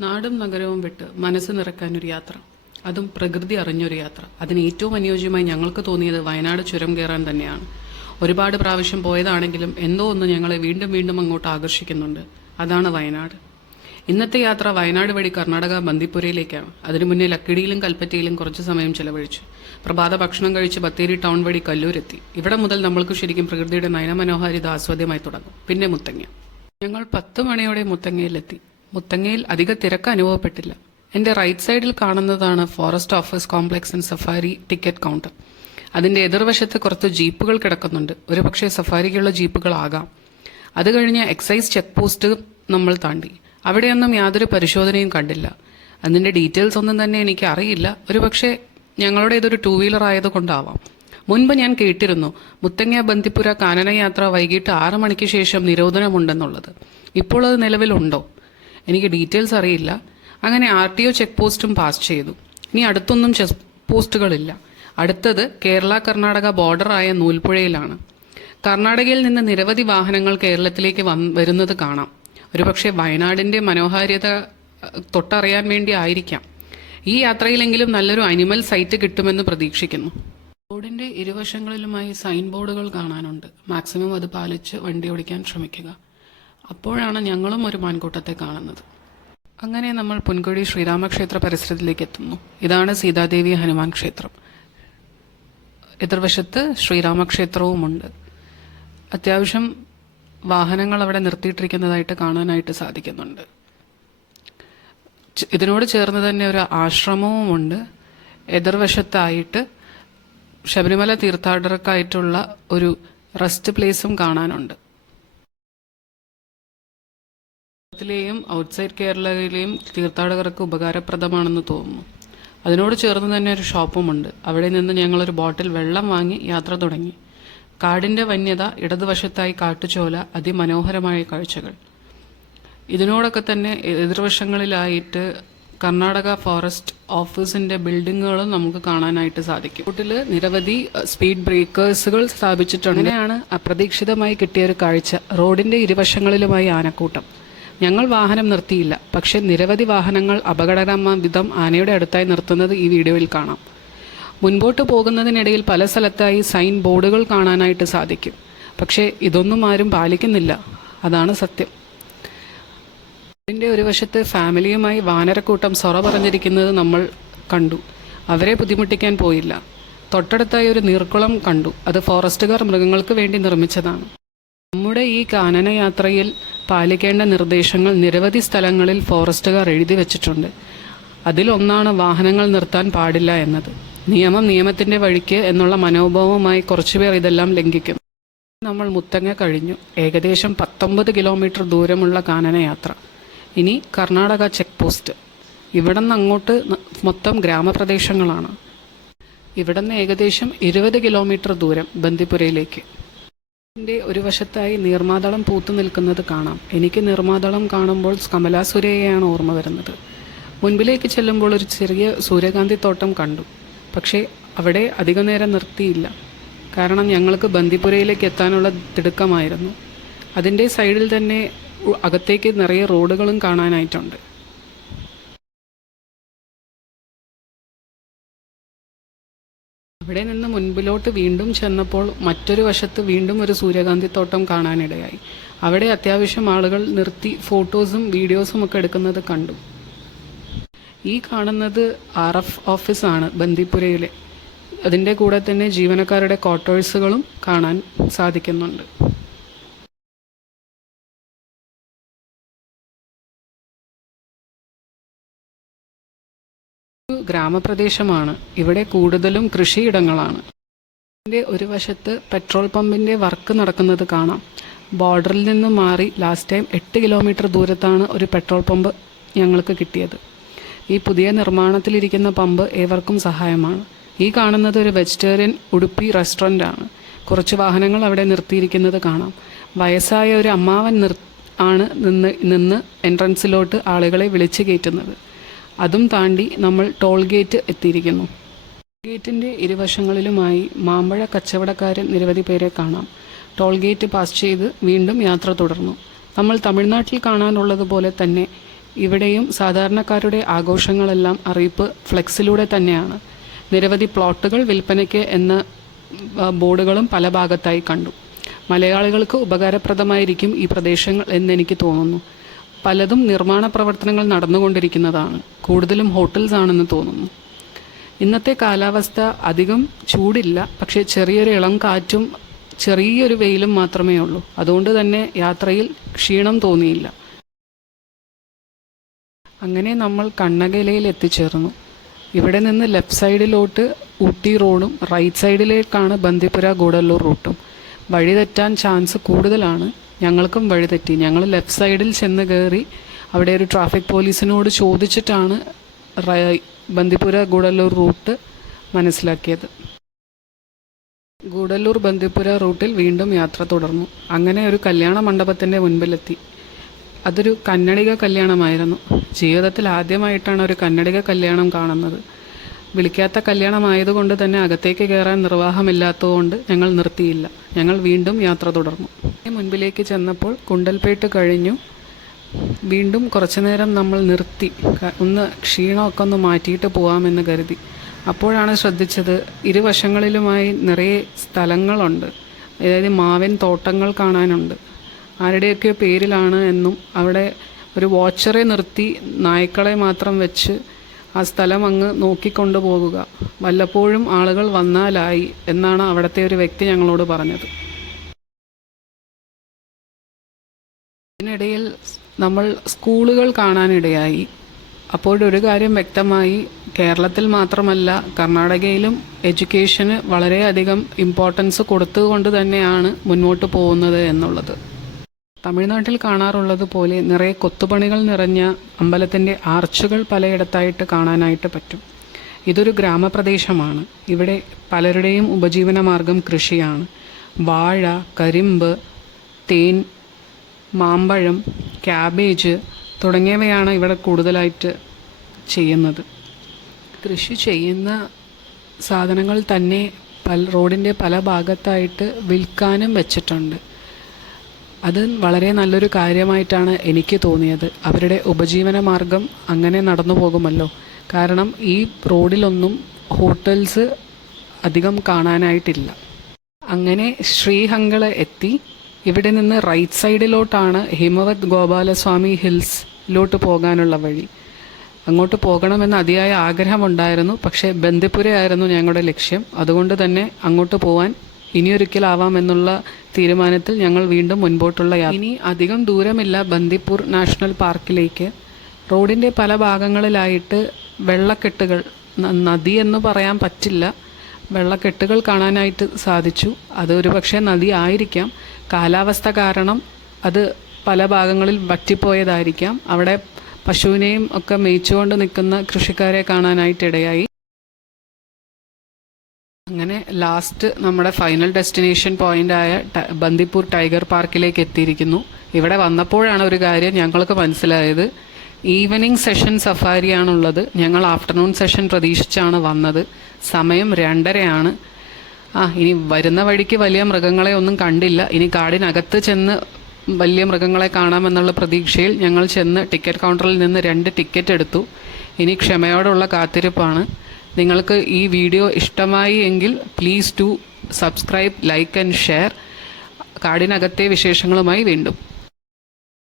നാടും നഗരവും വിട്ട് മനസ്സ് നിറക്കാനൊരു യാത്ര. അതും പ്രകൃതി അറിഞ്ഞൊരു യാത്ര. അതിന് ഏറ്റവും അനുയോജ്യമായി ഞങ്ങൾക്ക് തോന്നിയത് വയനാട് ചുരം കയറാൻ തന്നെയാണ്. ഒരുപാട് പ്രാവശ്യം പോയതാണെങ്കിലും എന്തോ ഒന്ന് ഞങ്ങളെ വീണ്ടും വീണ്ടും അങ്ങോട്ട് ആകർഷിക്കുന്നുണ്ട്. അതാണ് വയനാട്. ഇന്നത്തെ യാത്ര വയനാട് വഴി കർണാടക ബന്ദിപ്പുരയിലേക്കാണ്. അതിനു മുന്നേ ലക്കിടിയിലും കൽപ്പറ്റയിലും കുറച്ച് സമയം ചെലവഴിച്ചു. പ്രഭാത ഭക്ഷണം കഴിച്ച് ബത്തേരി ടൗൺ വഴി കല്ലൂരെത്തി. ഇവിടെ മുതൽ നമ്മൾക്ക് ശരിക്കും പ്രകൃതിയുടെ നയനമനോഹാരിത ആസ്വാദ്യമായി തുടങ്ങും. പിന്നെ മുത്തങ്ങ. ഞങ്ങൾ പത്ത് മണിയോടെ മുത്തങ്ങയിലെത്തി. മുത്തങ്ങയിൽ അധിക തിരക്ക് അനുഭവപ്പെട്ടില്ല. എന്റെ റൈറ്റ് സൈഡിൽ കാണുന്നതാണ് forest office complex and safari ticket counter അതിന്റെ എതിർവശത്ത് കുറച്ച് ജീപ്പുകൾ കിടക്കുന്നുണ്ട്. ഒരുപക്ഷെ സഫാരിക്കുള്ള ജീപ്പുകളാകാം. അത് കഴിഞ്ഞ് എക്സൈസ് ചെക്ക് പോസ്റ്റ് നമ്മൾ താണ്ടി. അവിടെയൊന്നും യാതൊരു പരിശോധനയും കണ്ടില്ല. അതിന്റെ ഡീറ്റെയിൽസ് ഒന്നും തന്നെ എനിക്ക് അറിയില്ല. ഒരുപക്ഷെ ഞങ്ങളുടെ ഇതൊരു ടൂ വീലർ ആയതുകൊണ്ടാവാം. മുൻപ് ഞാൻ കേട്ടിരുന്നു മുത്തങ്ങ ബന്ദിപ്പുര കാനനയാത്ര വൈകിട്ട് ആറ് മണിക്ക് ശേഷം നിരോധനമുണ്ടെന്നുള്ളത്. ഇപ്പോൾ അത് നിലവിലുണ്ടോ? എനിക്ക് ഡീറ്റെയിൽസ് അറിയില്ല. അങ്ങനെ ആർ ടി ഒ ചെക്ക് പോസ്റ്റും പാസ് ചെയ്തു. ഇനി അടുത്തൊന്നും ചെക്ക് പോസ്റ്റുകളില്ല. അടുത്തത് കേരള കർണാടക ബോർഡറായ നൂൽപ്പുഴയിലാണ്. കർണാടകയിൽ നിന്ന് നിരവധി വാഹനങ്ങൾ കേരളത്തിലേക്ക് വന്ന് വരുന്നത് കാണാം. ഒരുപക്ഷെ വയനാടിന്റെ മനോഹാരിത തൊട്ടറിയാൻ വേണ്ടി ആയിരിക്കാം. ഈ യാത്രയിലെങ്കിലും നല്ലൊരു അനിമൽ സൈറ്റ് കിട്ടുമെന്ന് പ്രതീക്ഷിക്കുന്നു. റോഡിന്റെ ഇരുവശങ്ങളിലുമായി സൈൻ ബോർഡുകൾ കാണാനുണ്ട്. മാക്സിമം അത് പാലിച്ച് വണ്ടി ഓടിക്കാൻ ശ്രമിക്കുക. അപ്പോഴാണ് ഞങ്ങളും ഒരു മാൻകൂട്ടത്തെ കാണുന്നത്. അങ്ങനെ നമ്മൾ പുൻകുഴി ശ്രീരാമക്ഷേത്ര പരിസരത്തിലേക്ക് എത്തുന്നു ഇതാണ് സീതാദേവി ഹനുമാൻ ക്ഷേത്രം. എതിർവശത്ത് ശ്രീരാമക്ഷേത്രവുമുണ്ട്. അത്യാവശ്യം വാഹനങ്ങൾ അവിടെ നിർത്തിയിട്ടിരിക്കുന്നതായിട്ട് കാണാനായിട്ട് സാധിക്കുന്നുണ്ട്. ഇതിനോട് ചേർന്ന് തന്നെ ഒരു ആശ്രമവുമുണ്ട്. എതിർവശത്തായിട്ട് ശബരിമല തീർത്ഥാടകർക്കായിട്ടുള്ള ഒരു റെസ്റ്റ് പ്ലേസും കാണാനുണ്ട്. കേരളത്തിലെയും ഔട്ട്സൈഡ് കേരളയിലെയും തീർത്ഥാടകർക്ക് ഉപകാരപ്രദമാണെന്ന് തോന്നുന്നു. അതിനോട് ചേർന്ന് തന്നെ ഒരു ഷോപ്പുമുണ്ട്. അവിടെ നിന്ന് ഞങ്ങളൊരു ബോട്ടിൽ വെള്ളം വാങ്ങി യാത്ര തുടങ്ങി. കാടിന്റെ വന്യത ഇടതുവശത്തായി കാട്ടുചോല അതിമനോഹരമായ കാഴ്ചകൾ. ഇതിനോടൊക്കെ തന്നെ എതിർവശങ്ങളിലായിട്ട് കർണാടക ഫോറസ്റ്റ് ഓഫീസിന്റെ ബിൽഡിങ്ങുകളും നമുക്ക് കാണാനായിട്ട് സാധിക്കും. റൂട്ടിൽ നിരവധി സ്പീഡ് ബ്രേക്കേഴ്സുകൾ സ്ഥാപിച്ചിട്ടുണ്ട്. അങ്ങനെയാണ് അപ്രതീക്ഷിതമായി കിട്ടിയ ഒരു കാഴ്ച. റോഡിന്റെ ഇരുവശങ്ങളിലുമായി ആനക്കൂട്ടം. ഞങ്ങൾ വാഹനം നിർത്തിയില്ല. പക്ഷെ നിരവധി വാഹനങ്ങൾ അപകടകരമായ വിധം ആനയുടെ അടുത്തായി നിർത്തുന്നത് ഈ വീഡിയോയിൽ കാണാം. മുൻപോട്ട് പോകുന്നതിനിടയിൽ പല സ്ഥലത്തായി സൈൻ ബോർഡുകൾ കാണാനായിട്ട് സാധിക്കും. പക്ഷേ ഇതൊന്നും ആരും പാലിക്കുന്നില്ല. അതാണ് സത്യം. അതിന്റെ ഒരു വശത്ത് ഫാമിലിയുമായി വാനരക്കൂട്ടം സൊറ പറഞ്ഞിരിക്കുന്നത് നമ്മൾ കണ്ടു. അവരെ ബുദ്ധിമുട്ടിക്കാൻ പോയില്ല. തൊട്ടടുത്തായി ഒരു നീർക്കുളം കണ്ടു. അത് ഫോറസ്റ്റുകാർ മൃഗങ്ങൾക്ക് വേണ്ടി നിർമ്മിച്ചതാണ്. നമ്മുടെ ഈ കാനന യാത്രയിൽ പാലിക്കേണ്ട നിർദ്ദേശങ്ങൾ നിരവധി സ്ഥലങ്ങളിൽ ഫോറസ്റ്റുകാർ എഴുതി വച്ചിട്ടുണ്ട്. അതിലൊന്നാണ് വാഹനങ്ങൾ നിർത്താൻ പാടില്ല എന്നത്. നിയമം നിയമത്തിന്റെ വഴിക്ക് എന്നുള്ള മനോഭാവവുമായി കുറച്ചുപേർ ഇതെല്ലാം ലംഘിക്കും. നമ്മൾ മുത്തങ്ങ കഴിഞ്ഞു. ഏകദേശം പത്തൊമ്പത് കിലോമീറ്റർ ദൂരമുള്ള കാനനയാത്ര. ഇനി കർണാടക ചെക്ക് പോസ്റ്റ് ഇവിടെ നിന്ന് അങ്ങോട്ട് മൊത്തം ഗ്രാമപ്രദേശങ്ങളാണ്. ഇവിടെ നിന്ന് ഏകദേശം ഇരുപത് കിലോമീറ്റർ ദൂരം ബന്ദിപുരയിലേക്ക് ഇതിന്റെ ഒരു വശത്തായി നീർമാതളം പൂത്തു നിൽക്കുന്നത് കാണാം. എനിക്ക് നീർമാതളം കാണുമ്പോൾ കമലാസുരയെയാണ് ഓർമ്മ വരുന്നത്. മുൻപിലേക്ക് ചെല്ലുമ്പോൾ ഒരു ചെറിയ സൂര്യകാന്തി തോട്ടം കണ്ടു. പക്ഷേ അവിടെ അധിക നേരം നിർത്തിയില്ല. കാരണം ഞങ്ങൾക്ക് ബന്ദിപുരയിലേക്ക് എത്താനുള്ള തിടുക്കമായിരുന്നു. അതിന്റെ സൈഡിൽ തന്നെ അകത്തേക്ക് നിറയെ റോഡുകളും കാണാനായിട്ടുണ്ട്. അവിടെ നിന്ന് മുൻപിലോട്ട് വീണ്ടും ചെന്നപ്പോൾ മറ്റൊരു വശത്ത് വീണ്ടും ഒരു സൂര്യകാന്തി തോട്ടം കാണാനിടയായി. അവിടെ അത്യാവശ്യം ആളുകൾ നിർത്തി ഫോട്ടോസും വീഡിയോസും ഒക്കെ എടുക്കുന്നത് കണ്ടു. ഈ കാണുന്നത് ആർ എഫ് ഓഫീസാണ് ബന്ദിപ്പുരയിലെ. അതിന്റെ കൂടെ തന്നെ ജീവനക്കാരുടെ ക്വാർട്ടേഴ്സുകളും കാണാൻ സാധിക്കുന്നുണ്ട്. ഗ്രാമപ്രദേശമാണ്. ഇവിടെ കൂടുതലും കൃഷിയിടങ്ങളാണ്. ഇതിന്റെ ഒരു വശത്ത് പെട്രോൾ പമ്പിന്റെ വർക്ക് നടക്കുന്നത് കാണാം. ബോർഡറിൽ നിന്ന് മാറി ലാസ്റ്റ് ടൈം എട്ട് കിലോമീറ്റർ ദൂരത്താണ് ഒരു പെട്രോൾ പമ്പ് ഞങ്ങൾക്ക് കിട്ടിയത്. ഈ പുതിയ നിർമ്മാണത്തിലിരിക്കുന്ന പമ്പ് ഏവർക്കും സഹായമാണ്. ഈ കാണുന്നത് ഒരു വെജിറ്റേറിയൻ ഉടുപ്പി റെസ്റ്റോറന്റ് ആണ് കുറച്ച് വാഹനങ്ങൾ അവിടെ നിർത്തിയിരിക്കുന്നത് കാണാം. വയസ്സായ ഒരു അമ്മാവൻ നിർ ആണ് നിന്ന് നിന്ന് എൻട്രൻസിലോട്ട് ആളുകളെ വിളിച്ചു കയറ്റുന്നത്. അതും താണ്ടി നമ്മൾ ടോൾ ഗേറ്റ് എത്തിയിരിക്കുന്നു. ഗേറ്റിന്റെ ഇരുവശങ്ങളിലുമായി മാമ്പഴ കച്ചവടക്കാരൻ നിരവധി പേരെ കാണാം. ടോൾ ഗേറ്റ് പാസ് ചെയ്ത് വീണ്ടും യാത്ര തുടർന്നു. നമ്മൾ തമിഴ്നാട്ടിൽ കാണാനുള്ളതുപോലെ തന്നെ ഇവിടെയും സാധാരണക്കാരുടെ ആഘോഷങ്ങളെല്ലാം അറിയിപ്പ് ഫ്ലെക്സിലൂടെ തന്നെയാണ്. നിരവധി പ്ലോട്ടുകൾ വിൽപ്പനയ്ക്ക് എന്ന ബോർഡുകളും പല ഭാഗത്തായി കണ്ടു. മലയാളികൾക്ക് ഉപകാരപ്രദമായിരിക്കും ഈ പ്രദേശങ്ങൾ എന്നെനിക്ക് തോന്നുന്നു. പലതും നിർമ്മാണ പ്രവർത്തനങ്ങൾ നടന്നുകൊണ്ടിരിക്കുന്നതാണ്. കൂടുതലും ഹോട്ടൽസ് ആണെന്ന് തോന്നുന്നു. ഇന്നത്തെ കാലാവസ്ഥ അധികം ചൂടില്ല. പക്ഷേ ചെറിയൊരു ഇളം കാറ്റും ചെറിയൊരു വെയിലും മാത്രമേ ഉള്ളൂ. അതുകൊണ്ട് തന്നെ യാത്രയിൽ ക്ഷീണം തോന്നിയില്ല. അങ്ങനെ നമ്മൾ കണ്ണകലയിൽ എത്തിച്ചേർന്നു. ഇവിടെ നിന്ന് ലെഫ്റ്റ് സൈഡിലോട്ട് ഊട്ടി റോഡും റൈറ്റ് സൈഡിലേക്കാണ് ബന്ദിപുര ഗൂഡല്ലൂർ റൂട്ടും. വഴി തെറ്റാൻ ചാൻസ് കൂടുതലാണ്. ഞങ്ങൾക്കും വഴി തെറ്റി. ഞങ്ങൾ ലെഫ്റ്റ് സൈഡിൽ ചെന്ന് കയറി അവിടെ ഒരു ട്രാഫിക് പോലീസിനോട് ചോദിച്ചിട്ടാണ് ബന്ദിപുര ഗുഡല്ലൂർ റൂട്ട് മനസ്സിലാക്കിയത്. ഗുഡല്ലൂർ ബന്ദിപുര റൂട്ടിൽ വീണ്ടും യാത്ര തുടർന്നു. അങ്ങനെ ഒരു കല്യാണ മണ്ഡപത്തിന്റെ മുൻപിലെത്തി. അതൊരു കന്നഡിക കല്യാണമായിരുന്നു. ജീവിതത്തിൽ ആദ്യമായിട്ടാണ് ഒരു കന്നഡിക കല്യാണം കാണുന്നത്. വിളിക്കാത്ത കല്യാണമായതുകൊണ്ട് തന്നെ അകത്തേക്ക് കയറാൻ നിർവാഹമില്ലാത്തതുകൊണ്ട് ഞങ്ങൾ നിർത്തിയില്ല. ഞങ്ങൾ വീണ്ടും യാത്ര തുടർന്നു. മുൻപിലേക്ക് ചെന്നപ്പോൾ കുണ്ടൽപേട്ട് കഴിഞ്ഞു. വീണ്ടും കുറച്ചു നേരം നമ്മൾ നിർത്തി. ഒന്ന് ക്ഷീണമൊക്കെ ഒന്ന് മാറ്റിയിട്ട് പോകാമെന്ന് കരുതി. അപ്പോഴാണ് ശ്രദ്ധിച്ചത് ഇരുവശങ്ങളിലുമായി നിറയെ സ്ഥലങ്ങളുണ്ട്. അതായത് മാവൻ തോട്ടങ്ങൾ കാണാനുണ്ട്. ആരുടെയൊക്കെ പേരിലാണ് എന്നും അവിടെ ഒരു വാച്ചറെ നിർത്തി നായ്ക്കളെ മാത്രം വെച്ച് ആ സ്ഥലം അങ്ങ് നോക്കിക്കൊണ്ടു പോകുക. വല്ലപ്പോഴും ആളുകൾ വന്നാലായി എന്നാണ് അവിടുത്തെ ഒരു വ്യക്തി ഞങ്ങളോട് പറഞ്ഞത്. ഇതിനിടയിൽ നമ്മൾ സ്കൂളുകൾ കാണാനിടയായി. അപ്പോഴൊരു കാര്യം വ്യക്തമായി കേരളത്തിൽ മാത്രമല്ല കർണാടകയിലും എഡ്യൂക്കേഷന് വളരെയധികം ഇമ്പോർട്ടൻസ് കൊടുത്തുകൊണ്ട് തന്നെയാണ് മുന്നോട്ട് പോകുന്നത് എന്നുള്ളത്. തമിഴ്നാട്ടിൽ കാണാറുള്ളത് പോലെ നിറയെ കൊത്തുപണികൾ നിറഞ്ഞ അമ്പലത്തിന്റെ ആർച്ചുകൾ പലയിടത്തായിട്ട് കാണാനായിട്ട് പറ്റും. ഇതൊരു ഗ്രാമപ്രദേശമാണ്. ഇവിടെ പലരുടെയും ഉപജീവനമാർഗം കൃഷിയാണ്. വാഴ കരിമ്പ് തേൻ മാമ്പഴം ക്യാബേജ് തുടങ്ങിയവയാണ് ഇവിടെ കൂടുതലായിട്ട് ചെയ്യുന്നത്. കൃഷി ചെയ്യുന്ന സാധനങ്ങൾ തന്നെ പല റോഡിന്റെ പല ഭാഗത്തായിട്ട് വിൽക്കാനും വെച്ചിട്ടുണ്ട്. അത് വളരെ നല്ലൊരു കാര്യമായിട്ടാണ് എനിക്ക് തോന്നിയത്. അവരുടെ ഉപജീവന മാർഗം അങ്ങനെ നടന്നു പോകുമല്ലോ. കാരണം ഈ റോഡിലൊന്നും ഹോട്ടൽസ് അധികം കാണാനായിട്ടില്ല. അങ്ങനെ ശ്രീഹങ്കള എത്തി. ഇവിടെ നിന്ന് റൈറ്റ് സൈഡിലോട്ടാണ് ഹിമവത് ഗോപാലസ്വാമി ഹിൽസിലോട്ട് പോകാനുള്ള വഴി. അങ്ങോട്ട് പോകണമെന്ന് അതിയായ ആഗ്രഹമുണ്ടായിരുന്നു പക്ഷേ ബന്ദിപ്പുരയായിരുന്നു ഞങ്ങളുടെ ലക്ഷ്യം. അതുകൊണ്ട് തന്നെ അങ്ങോട്ട് പോവാൻ ഇനിയൊരിക്കലാവാം എന്നുള്ള തീരുമാനത്തിൽ ഞങ്ങൾ വീണ്ടും മുൻപോട്ടുള്ള യാത്ര. ഇനി അധികം ദൂരമില്ല ബന്ദിപ്പൂർ നാഷണൽ പാർക്കിലേക്ക്. റോഡിന്റെ പല ഭാഗങ്ങളിലായിട്ട് വെള്ളക്കെട്ടുകൾ നദി എന്ന് പറയാൻ പറ്റില്ല. വെള്ളക്കെട്ടുകൾ കാണാനായിട്ട് സാധിച്ചു. അത് ഒരുപക്ഷെ നദി ആയിരിക്കാം. കാലാവസ്ഥ കാരണം അത് പല ഭാഗങ്ങളിൽ വറ്റിപ്പോയതായിരിക്കാം. അവിടെ പശുവിനെയും ഒക്കെ മേയിച്ചുകൊണ്ട് നിൽക്കുന്ന കൃഷിക്കാരെ കാണാനായിട്ടിടയായി അങ്ങനെ ലാസ്റ്റ് നമ്മുടെ ഫൈനൽ ഡെസ്റ്റിനേഷൻ ആയ ബന്ദിപ്പൂർ ടൈഗർ പാർക്കിലേക്ക് എത്തിയിരിക്കുന്നു. ഇവിടെ വന്നപ്പോഴാണ് ഒരു കാര്യം ഞങ്ങൾക്ക് മനസ്സിലായത്. ഈവനിങ് സെഷൻ സഫാരിയാണുള്ളത് ഞങ്ങൾ ആഫ്റ്റർനൂൺ സെഷൻ പ്രതീക്ഷിച്ചാണ് വന്നത്. സമയം രണ്ടരയാണ്. ആ ഇനി വരുന്ന വഴിക്ക് വലിയ മൃഗങ്ങളെ ഒന്നും കണ്ടില്ല. ഇനി കാടിനകത്ത് ചെന്ന് വലിയ മൃഗങ്ങളെ കാണാമെന്നുള്ള പ്രതീക്ഷയിൽ ഞങ്ങൾ ചെന്ന് ടിക്കറ്റ് കൗണ്ടറിൽ നിന്ന് രണ്ട് ടിക്കറ്റ് എടുത്തു. ഇനി ക്ഷമയോടുള്ള കാത്തിരിപ്പാണ്. നിങ്ങൾക്ക് ഈ വീഡിയോ ഇഷ്ടമായി എങ്കിൽ please to subscribe like and share കാടിനകത്തെ വിശേഷങ്ങളുമായി വീണ്ടും.